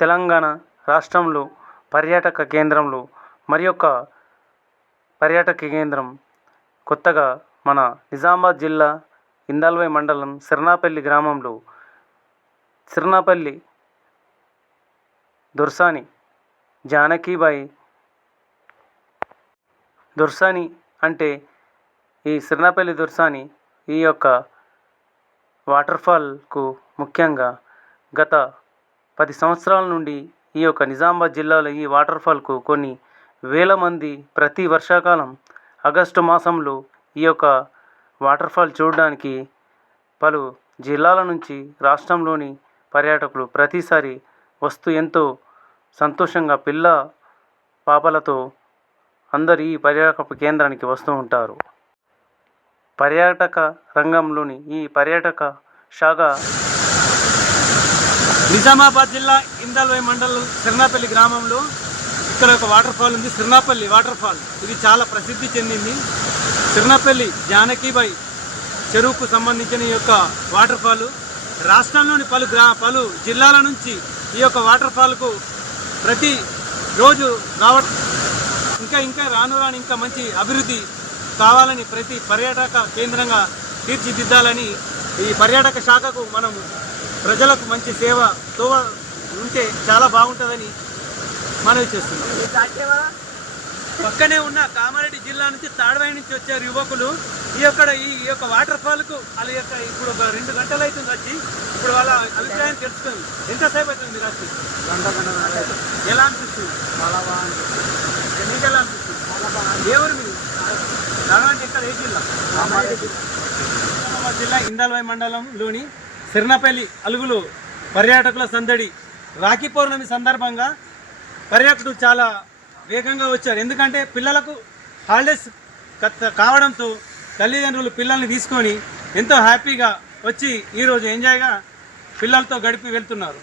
తెలంగాణ రాష్ట్రంలో పర్యాటక కేంద్రంలో మరి యొక్క పర్యాటక కేంద్రం కొత్తగా మన నిజామాబాద్ జిల్లా ఇందల్వాయి మండలం సిర్నాపల్లి గ్రామంలో సిర్నాపల్లి దొర్సాని జానకీబాయి దొర్సాని అంటే ఈ సిర్నాపల్లి దొర్సాని ఈ యొక్క వాటర్ఫాల్కు ముఖ్యంగా గత 10 సంవత్సరాల నుండి ఈ యొక్క నిజామాబాద్ జిల్లాలో ఈ వాటర్ఫాల్కు కొన్ని వేల మంది ప్రతి వర్షాకాలం ఆగస్టు మాసంలో ఈ యొక్క వాటర్ఫాల్ చూడడానికి పలు జిల్లాల నుంచి రాష్ట్రంలోని పర్యాటకులు ప్రతిసారి వస్తూ ఎంతో సంతోషంగా పిల్ల పాపలతో అందరూ ఈ పర్యాటక కేంద్రానికి వస్తూ ఉంటారు. పర్యాటక రంగంలోని ఈ పర్యాటక శాఖ నిజామాబాద్ జిల్లా ఇందల్వాయి మండలం సిర్నాపల్లి గ్రామంలో ఇక్కడ ఒక వాటర్ఫాల్ ఉంది. సిర్నాపల్లి వాటర్ఫాల్ ఇది చాలా ప్రసిద్ధి చెందింది. సిర్నాపల్లి జానకీబాయి చెరువుకు సంబంధించిన ఈ యొక్క వాటర్ఫాల్ రాష్ట్రంలోని పలు జిల్లాల నుంచి ఈ యొక్క వాటర్ఫాల్కు ప్రతి రోజు రావడం ఇంకా రాను ఇంకా మంచి అభివృద్ధి కావాలని ప్రతి పర్యాటక కేంద్రంగా తీర్చిదిద్దాలని ఈ పర్యాటక శాఖకు మనం ప్రజలకు మంచి సేవతో ఉంటే చాలా బాగుంటుందని మనవి చేస్తున్నాం. పక్కనే ఉన్న కామారెడ్డి జిల్లా నుంచి తాడ్వాయి నుంచి వచ్చారు యువకులు. ఈ యొక్క వాటర్ఫాల్కు వాళ్ళ యొక్క ఇప్పుడు ఒక 2 గంటలు అవుతుంది వచ్చి. ఇప్పుడు వాళ్ళ అభిప్రాయం తెలుసుకుంది. ఎంతసేపు అవుతుంది మీరు వచ్చి? ఎలా అనిపిస్తుంది? చాలా బాగుంటుంది. మీకు ఎలా అనిపిస్తుంది? చాలా బాగుంది. ఎవరు మీరు? ఇక్కడ ఏ జిల్లా? నిజామాబాద్ జిల్లా ఇందల్వాయి మండలంలోని సిర్నాపల్లి అలుగులు పర్యాటకుల సందడి. రాఖీ పౌర్ణమి సందర్భంగా పర్యాటకులు చాలా వేగంగా వచ్చారు. ఎందుకంటే పిల్లలకు హాలిడేస్ కావడంతో తల్లిదండ్రులు పిల్లల్ని తీసుకొని ఎంతో హ్యాపీగా వచ్చి ఈరోజు ఎంజాయ్గా పిల్లలతో గడిపి వెళ్తున్నారు.